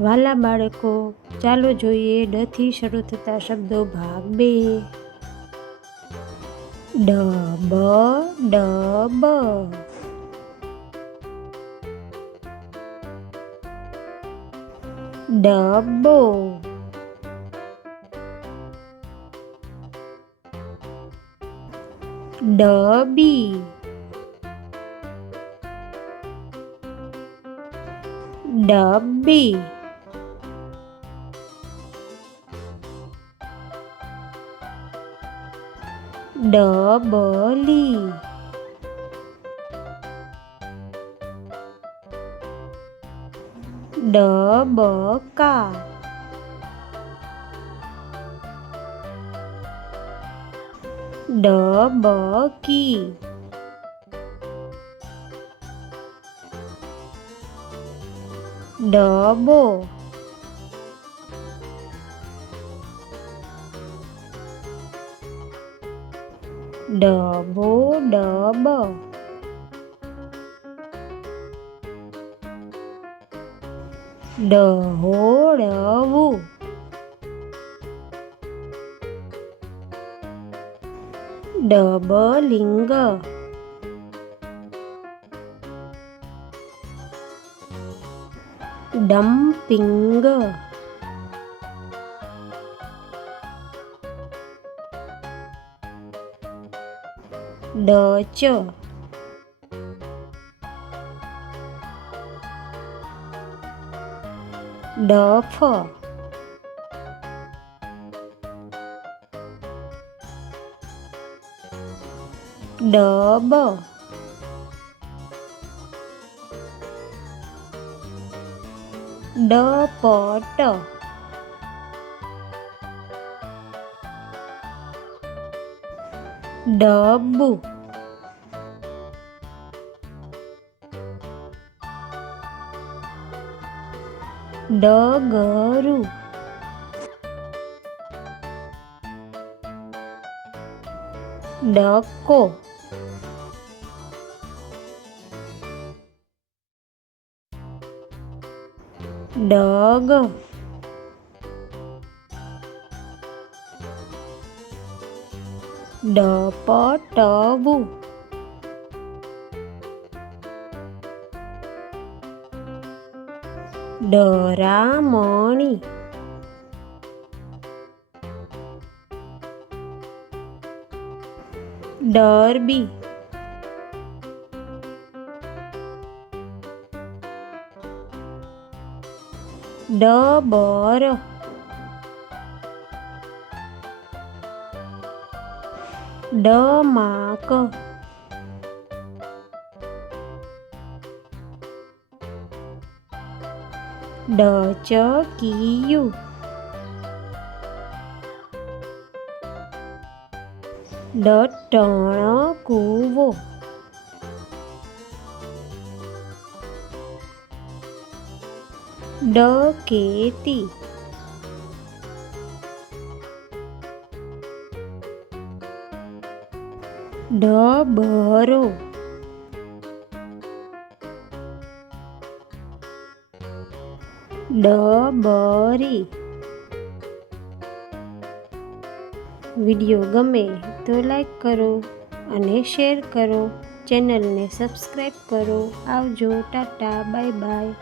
વાલા બાળકો, ચાલો જોઈએ ડ થી શરૂ થતા શબ્દો ભાગ 2. ડબ ડબ, ડબ્બો, ડબી, ડબ્બી, ડબલી, ડબકા, ડબકી, ડબો, ડબો ડબ, ડહોળવું, ડબલિંગ, ડમ્પિંગ, ડચ, ડફ, ડબ, ડપટ, ડબ્બુ, ડગરું, ડકો, ડગ, ડપટવું, ડરામણી, ડરબી, ડબર, ડમાક, ડચકિયું, ડટણકૂવો, ડકેતી, ડબરો, ડબરી. વિડીયો ગમે તો લાઈક કરો અને શેર કરો. ચેનલને સબસ્ક્રાઈબ કરો. આવજો, ટાટા, બાય બાય.